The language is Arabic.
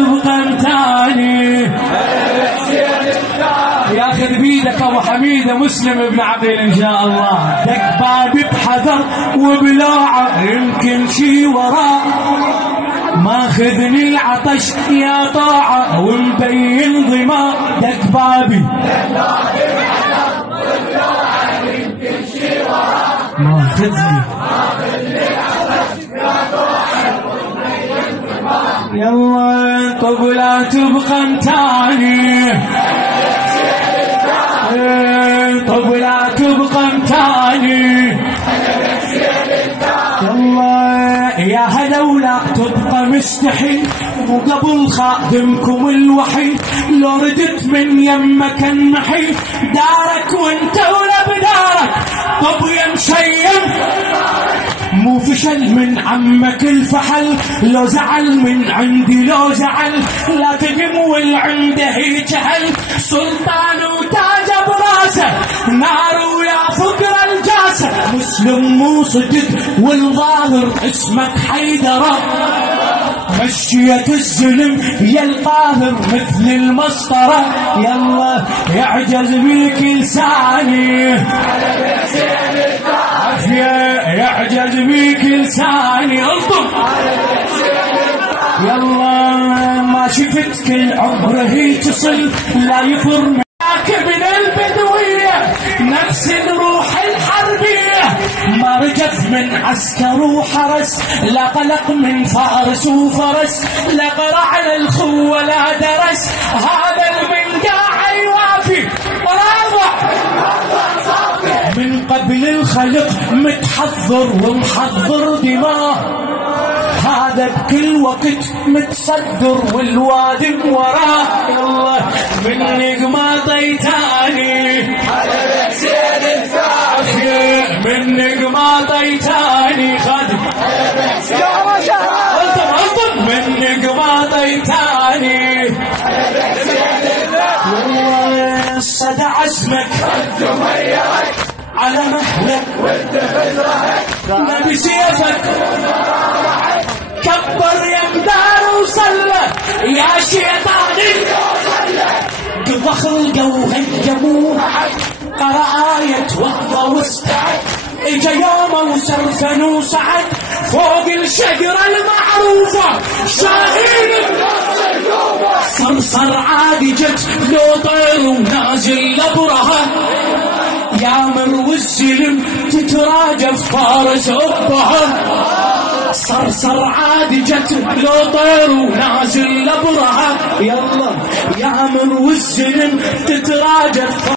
تبقى انتاني. ياخذ بيدك ابو حميده مسلم بن عقيل ان شاء الله. دق بابي بحذر وبلاعه يمكن شي وراه، ماخذني العطش يا طاعه ومبين ضماء. دق بابي ماخذني يلا طب لا تبقى انتاني، طب لا تبقى انتاني. يلا يا هلا ولا تبقى مستحي، وقبل خادمكم الوحي لو ردت من يمك النحي. دارك وانت ولا بدارك، طب يا مشيم مو فشل من عمك الفحل. لو زعل من عندي لو زعل لا تقم والعنده جهل. سلطان وتاج براسه نار ويا فقر الجاسه. مسلم مو صدق والظاهر اسمك حيدره. مشيت الزلم يا القاهر مثل المسطره. يلا يعجز بيك لساني عافيه، يعجز بيك لساني. الطم يلا ما شفت كل عمره يتصل لا يفر معاك من البدويه. نفس الروح الحربيه ما رجف من عسكر وحرس. لا قلق من فارس وفرس، لا قرع على الخو ولا درس. هذا المنقاع يوافي راضع من قبل الخلق متحضر ومحضر دماء. هذا بكل وقت متصدر والوادي وراه. يلا منك ما طيتاني منك ما طيتاني. خادم منك ما طيتاني. والله صدى عزمك على مهلك ما بسيفك. كبر يا مدار وصلى يا شيطاني. قضى خلقه وهجموه قرأ آية وضى واستعد. اجا يومه وسرفن وسعد فوق الشجرة المعروفة. شاهين صرصر عادي جت لو طير ونازل لبرها. يامر والسلم تتراجف فارس أبها. صرصر عادي جت لو طير ونازل لبرها. يلا يامر والسلم تتراجف